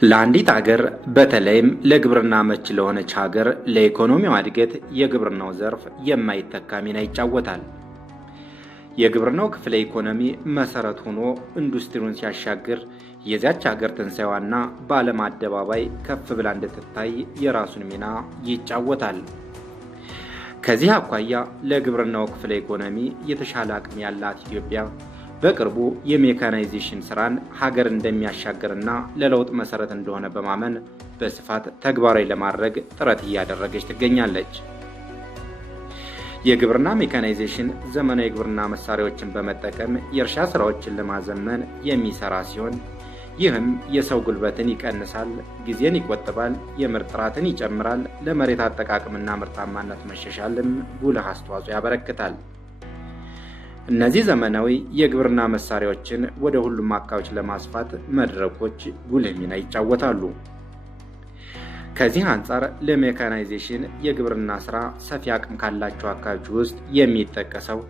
ለአንዲት ሀገር በተለይም ለግብርና መች ለሆነች ሀገር ለኢኮኖሚው እድገት የግብርናው ዘርፍ የማይተካ ሚና ይጫወታል። የግብርናው ክፍለ ኢኮኖሚ መሰረት ሆኖ ኢንዱስትሪውን ሲያሻግር የዚያች ሀገር ትንሣኤዋና በዓለም አደባባይ ከፍ ብላ እንድትታይ የራሱን ሚና ይጫወታል። ከዚህ አኳያ ለግብርናው ክፍለ ኢኮኖሚ የተሻለ አቅም ያላት ኢትዮጵያ በቅርቡ የሜካናይዜሽን ስራን ሀገር እንደሚያሻግርና ለለውጥ መሰረት እንደሆነ በማመን በስፋት ተግባራዊ ለማድረግ ጥረት እያደረገች ትገኛለች። የግብርና ሜካናይዜሽን ዘመናዊ የግብርና መሳሪያዎችን በመጠቀም የእርሻ ስራዎችን ለማዘመን የሚሰራ ሲሆን ይህም የሰው ጉልበትን ይቀንሳል፣ ጊዜን ይቆጥባል፣ የምርት ጥራትን ይጨምራል፣ ለመሬት አጠቃቀምና ምርታማነት መሻሻልም ጉልህ አስተዋጽኦ ያበረክታል። እነዚህ ዘመናዊ የግብርና መሳሪያዎችን ወደ ሁሉም አካባቢዎች ለማስፋት መድረኮች ጉልህ ሚና ይጫወታሉ። ከዚህ አንጻር ለሜካናይዜሽን የግብርና ስራ ሰፊ አቅም ካላቸው አካባቢዎች ውስጥ የሚጠቀሰው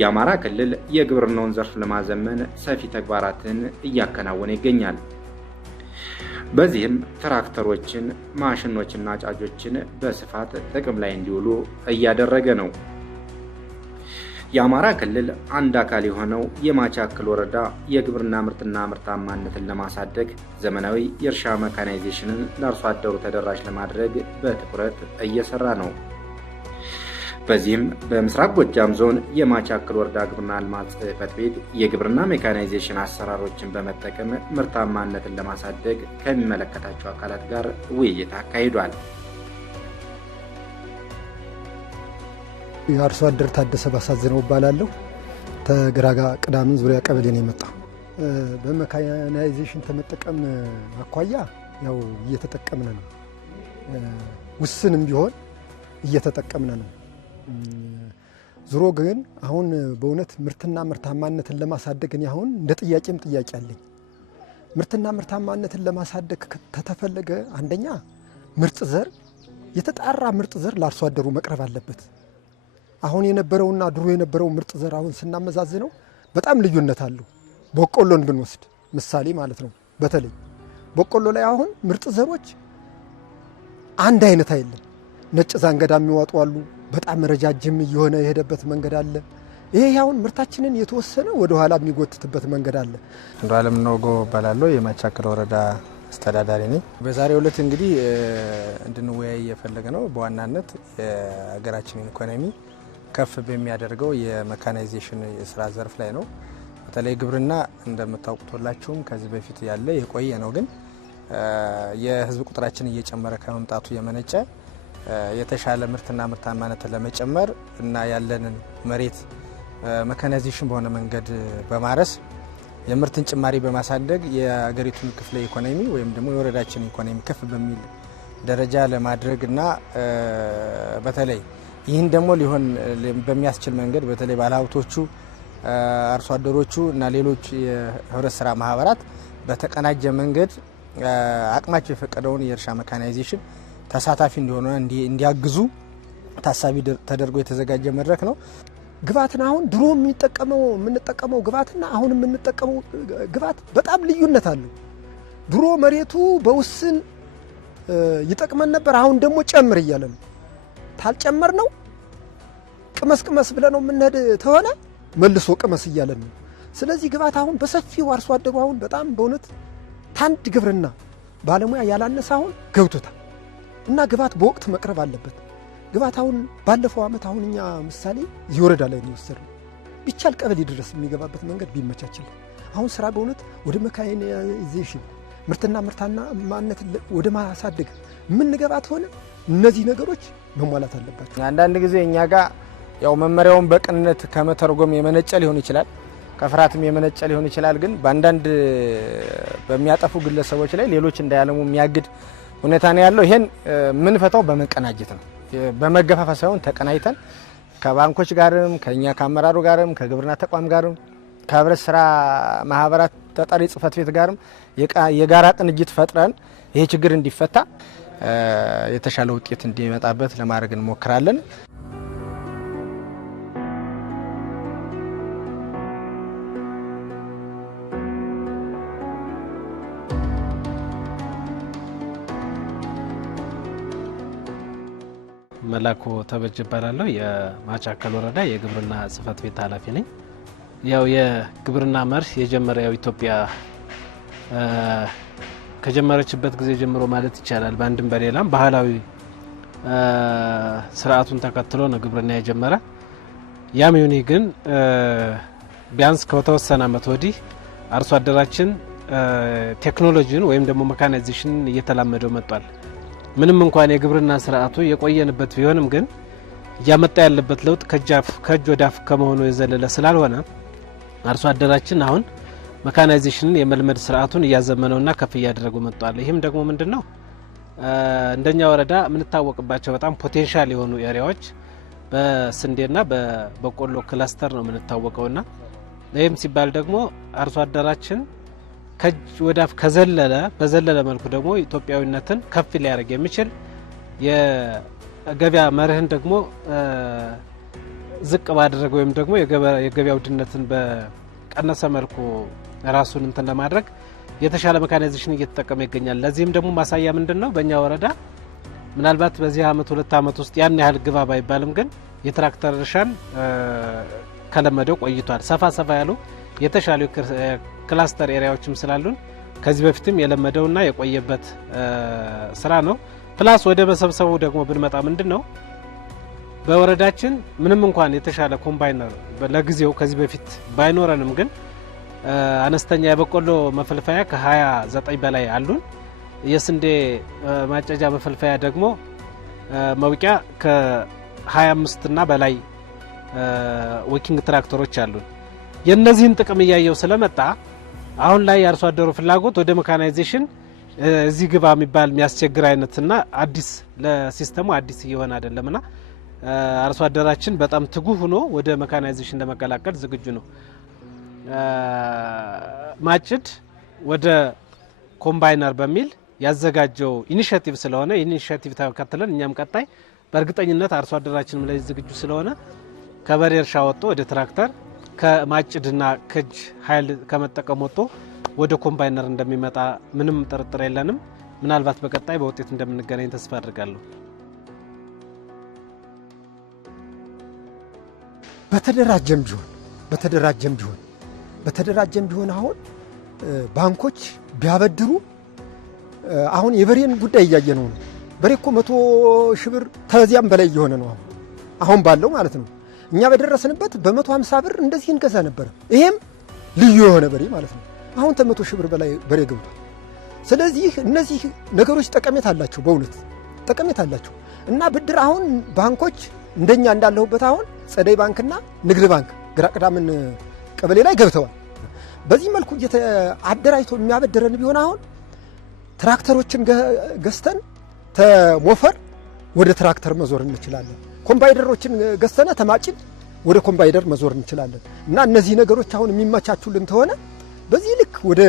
የአማራ ክልል የግብርናውን ዘርፍ ለማዘመን ሰፊ ተግባራትን እያከናወነ ይገኛል። በዚህም ትራክተሮችን፣ ማሽኖችና ጫጆችን በስፋት ጥቅም ላይ እንዲውሉ እያደረገ ነው። የአማራ ክልል አንድ አካል የሆነው የማቻክል ወረዳ የግብርና ምርትና ምርታማነትን ለማሳደግ ዘመናዊ የእርሻ ሜካናይዜሽንን ለአርሶ አደሩ ተደራሽ ለማድረግ በትኩረት እየሰራ ነው። በዚህም በምስራቅ ጎጃም ዞን የማቻክል ወረዳ ግብርና ልማት ጽሕፈት ቤት የግብርና ሜካናይዜሽን አሰራሮችን በመጠቀም ምርታማነትን ለማሳደግ ከሚመለከታቸው አካላት ጋር ውይይት አካሂዷል። የአርሶ አደር ታደሰ ባሳዝነው እባላለሁ። ተግራጋ ቅዳምን ዙሪያ ቀበሌ ነው የመጣው። በሜካናይዜሽን ተመጠቀም አኳያ ያው እየተጠቀምን ነው። ውስንም ቢሆን እየተጠቀምን ነው። ዙሮ ግን አሁን በእውነት ምርትና ምርታማነትን ለማሳደግ እኔ አሁን እንደ ጥያቄም ጥያቄ አለኝ። ምርትና ምርታማነትን ለማሳደግ ከተፈለገ አንደኛ ምርጥ ዘር፣ የተጣራ ምርጥ ዘር ለአርሶ አደሩ መቅረብ አለበት። አሁን የነበረውና ድሮ የነበረው ምርጥ ዘር አሁን ስናመዛዝነው በጣም ልዩነት አለው። በቆሎን ብንወስድ ምሳሌ ማለት ነው። በተለይ በቆሎ ላይ አሁን ምርጥ ዘሮች አንድ አይነት አይደለም። ነጭ ዛንገዳ የሚዋጡ አሉ። በጣም ረጃጅም እየሆነ የሄደበት መንገድ አለ። ይሄ አሁን ምርታችንን የተወሰነ ወደ ኋላ የሚጎትትበት መንገድ አለ። አንዱዓለም ነውጎ እባላለሁ። የማቻክል ወረዳ አስተዳዳሪ ነኝ። በዛሬው ዕለት እንግዲህ እንድንወያይ የፈለገ ነው በዋናነት የሀገራችንን ኢኮኖሚ ከፍ በሚያደርገው የሜካናይዜሽን የስራ ዘርፍ ላይ ነው። በተለይ ግብርና እንደምታውቁት ሁላችሁም ከዚህ በፊት ያለ የቆየ ነው። ግን የህዝብ ቁጥራችን እየጨመረ ከመምጣቱ የመነጨ የተሻለ ምርትና ምርታማነትን ለመጨመር እና ያለንን መሬት ሜካናይዜሽን በሆነ መንገድ በማረስ የምርትን ጭማሪ በማሳደግ የሀገሪቱን ክፍለ ኢኮኖሚ ወይም ደግሞ የወረዳችን ኢኮኖሚ ከፍ በሚል ደረጃ ለማድረግ እና በተለይ ይህን ደግሞ ሊሆን በሚያስችል መንገድ በተለይ ባለሀብቶቹ፣ አርሶ አደሮቹ እና ሌሎች የህብረት ስራ ማህበራት በተቀናጀ መንገድ አቅማቸው የፈቀደውን የእርሻ ሜካናይዜሽን ተሳታፊ እንዲሆኑ እንዲያግዙ ታሳቢ ተደርጎ የተዘጋጀ መድረክ ነው። ግብዓትን አሁን ድሮ የምንጠቀመው ግብዓትና አሁን የምንጠቀመው ግብዓት በጣም ልዩነት አለው። ድሮ መሬቱ በውስን ይጠቅመን ነበር። አሁን ደግሞ ጨምር እያለ ነው። ታልጨመር ነው ቅመስ ብለ ነው የምንሄድ ተሆነ መልሶ ቅመስ እያለ ነው። ስለዚህ ግብዓት አሁን በሰፊው አርሶ አደሩ አሁን በጣም በእውነት ታንድ ግብርና ባለሙያ ያላነሰ አሁን ገብቶታል እና ግብዓት በወቅት መቅረብ አለበት። ግብዓት አሁን ባለፈው ዓመት አሁን እኛ ምሳሌ ይወረዳ ላይ ነው የወሰድነው። ቢቻል ቀበሌ ድረስ የሚገባበት መንገድ ቢመቻችልን አሁን ስራ በእውነት ወደ ሜካናይዜሽን ምርትና ምርታማነት ወደ ማሳደግ የምንገባት ሆነ እነዚህ ነገሮች መሟላት አለባቸው። አንዳንድ ጊዜ እኛ ጋር ያው መመሪያውን በቅንነት ከመተርጎም የመነጨ ሊሆን ይችላል፣ ከፍራትም የመነጨ ሊሆን ይችላል። ግን በአንዳንድ በሚያጠፉ ግለሰቦች ላይ ሌሎች እንዳያለሙ የሚያግድ ሁኔታ ነው ያለው። ይሄን የምንፈታው በመቀናጀት ነው፣ በመገፋፋት ሳይሆን ተቀናይተን ከባንኮች ጋርም ከኛ ከአመራሩ ጋርም ከግብርና ተቋም ጋርም ከህብረት ስራ ማህበራት ተጠሪ ጽህፈት ቤት ጋርም የጋራ ቅንጅት ፈጥረን ይሄ ችግር እንዲፈታ የተሻለ ውጤት እንዲመጣበት ለማድረግ እንሞክራለን። መላኩ ተበጅ እባላለሁ። የማቻከል ወረዳ የግብርና ጽሕፈት ቤት ኃላፊ ነኝ። ያው የግብርና መርህ የጀመረው ኢትዮጵያ ከጀመረችበት ጊዜ ጀምሮ ማለት ይቻላል በአንድም በሌላም ባህላዊ ስርዓቱን ተከትሎ ነው ግብርና የጀመረ። ያም ይሁን ግን ቢያንስ ከተወሰነ ዓመት ወዲህ አርሶ አደራችን ቴክኖሎጂን ወይም ደግሞ ሜካናይዜሽንን እየተላመደው መጥቷል። ምንም እንኳን የግብርና ስርዓቱ የቆየንበት ቢሆንም ግን እያመጣ ያለበት ለውጥ ከእጅ ወደ አፍ ከመሆኑ የዘለለ ስላልሆነ አርሶ አደራችን አሁን ሜካናይዜሽንን የመልመድ ስርዓቱን እያዘመነውና ከፍ እያደረገው መጥቷል። ይህም ደግሞ ምንድነው እንደኛ ወረዳ የምንታወቅባቸው በጣም ፖቴንሻል የሆኑ ኤሪያዎች በስንዴና በበቆሎ ክላስተር ነው የምንታወቀውና ይህም ሲባል ደግሞ አርሶ አደራችን ከእጅ ወደ አፍ በዘለለ መልኩ ደግሞ ኢትዮጵያዊነትን ከፍ ሊያደርግ የሚችል የገበያ መርህን ደግሞ ዝቅ ባደረገ ወይም ደግሞ የገበያ ውድነትን በቀነሰ መልኩ ራሱን እንትን ለማድረግ የተሻለ ሜካናይዜሽን እየተጠቀመ ይገኛል። ለዚህም ደግሞ ማሳያ ምንድነው በእኛ ወረዳ ምናልባት በዚህ አመት 2 አመት ውስጥ ያን ያህል ግባ ባይባልም ግን የትራክተር እርሻን ከለመደው ቆይቷል። ሰፋ ያሉ የተሻሉ ክላስተር ኤሪያዎችም ስላሉን ከዚህ በፊትም የለመደውና የቆየበት ስራ ነው። ፕላስ ወደ መሰብሰቡ ደግሞ ብንመጣ ምንድነው በወረዳችን ምንም እንኳን የተሻለ ኮምባይነር ለጊዜው ከዚህ በፊት ባይኖረንም ግን አነስተኛ የበቆሎ መፈልፈያ ከ29 በላይ አሉን። የስንዴ ማጨጃ መፈልፈያ ደግሞ መውቂያ ከ25 እና በላይ ወኪንግ ትራክተሮች አሉን። የነዚህን ጥቅም እያየው ስለመጣ አሁን ላይ የአርሶ አደሩ ፍላጎት ወደ ሜካናይዜሽን እዚህ ግባ የሚባል የሚያስቸግር አይነትና አዲስ ለሲስተሙ አዲስ እየሆነ አይደለምና አርሶ አደራችን በጣም ትጉህ ሆኖ ወደ ሜካናይዜሽን ለመቀላቀል ዝግጁ ነው። ማጭድ ወደ ኮምባይነር በሚል ያዘጋጀው ኢኒሺያቲቭ ስለሆነ ኢኒሺያቲቭ ተከትለን እኛም ቀጣይ በእርግጠኝነት አርሶ አደራችንም ላይ ዝግጁ ስለሆነ ከበሬ እርሻ ወጥቶ ወደ ትራክተር ከማጭድና ከእጅ ኃይል ከመጠቀም ወጥቶ ወደ ኮምባይነር እንደሚመጣ ምንም ጥርጥር የለንም። ምናልባት በቀጣይ በውጤት እንደምንገናኝ ተስፋ አድርጋለሁ። በተደራጀም ቢሆን አሁን ባንኮች ቢያበድሩ አሁን የበሬን ጉዳይ እያየነው ነው። በሬ እኮ 100,000 ብር ከዚያም በላይ እየሆነ ነው አሁን ባለው ማለት ነው። እኛ በደረስንበት በ150 ብር እንደዚህ እንገዛ ነበር። ይሄም ልዩ የሆነ በሬ ማለት ነው። አሁን 100,000 ብር በላይ በሬ ገብቷል። ስለዚህ እነዚህ ነገሮች ጠቀሜታ አላቸው፣ በእውነት ጠቀሜታ አላቸው እና ብድር አሁን ባንኮች እንደኛ እንዳለሁበት አሁን ጸደይ ባንክና ንግድ ባንክ ግራቅዳምን ቀበሌ ላይ ገብተዋል። በዚህ መልኩ አደራጅቶ የሚያበድረን ቢሆን አሁን ትራክተሮችን ገዝተን ተሞፈር ወደ ትራክተር መዞር እንችላለን። ኮምባይነሮችን ገዝተን ተማጭድ ወደ ኮምባይነር መዞር እንችላለን እና እነዚህ ነገሮች አሁን የሚመቻቹልን ተሆነ በዚህ ልክ ወደ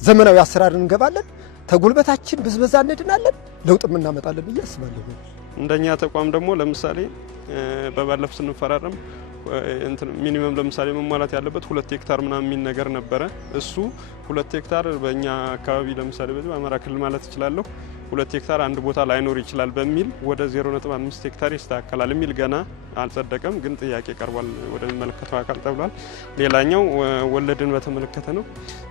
ዘመናዊ አሰራር እንገባለን። ተጉልበታችን ብዝበዛ እንድናለን፣ ለውጥም እናመጣለን ብዬ አስባለሁ። እንደኛ ተቋም ደግሞ ለምሳሌ በባለፈ ስንፈራረም ሚኒመም ለምሳሌ መሟላት ያለበት 2 ሄክታር ምናምን የሚል ነገር ነበረ። እሱ 2 ሄክታር በእኛ አካባቢ ለምሳሌ በአማራ ክልል ማለት እችላለሁ 2 ሄክታር አንድ ቦታ ላይኖር ይችላል በሚል ወደ 0.5 ሄክታር ይስተካከላል የሚል ገና አልጸደቀም፣ ግን ጥያቄ ቀርቧል ወደሚመለከተው አካል ተብሏል። ሌላኛው ወለድን በተመለከተ ነው።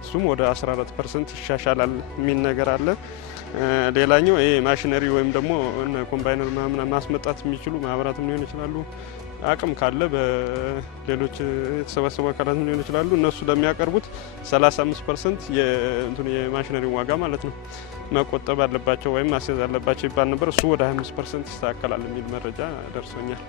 እሱም ወደ 14% ይሻሻላል የሚል ነገር አለ። ሌላኛው ይሄ ማሽነሪ ወይም ደግሞ ኮምባይነር ማስመጣት የሚችሉ ማህበራትም ሊሆን ይችላሉ፣ አቅም ካለ በሌሎች የተሰባሰቡ አካላትም ሊሆን ይችላሉ። እነሱ ለሚያቀርቡት 35% የማሽነሪ ዋጋ ማለት ነው መቆጠብ አለባቸው ወይም ማስያዝ አለባቸው ይባል ነበር። እሱ ወደ 25% ይስተካከላል የሚል መረጃ ደርሶኛል።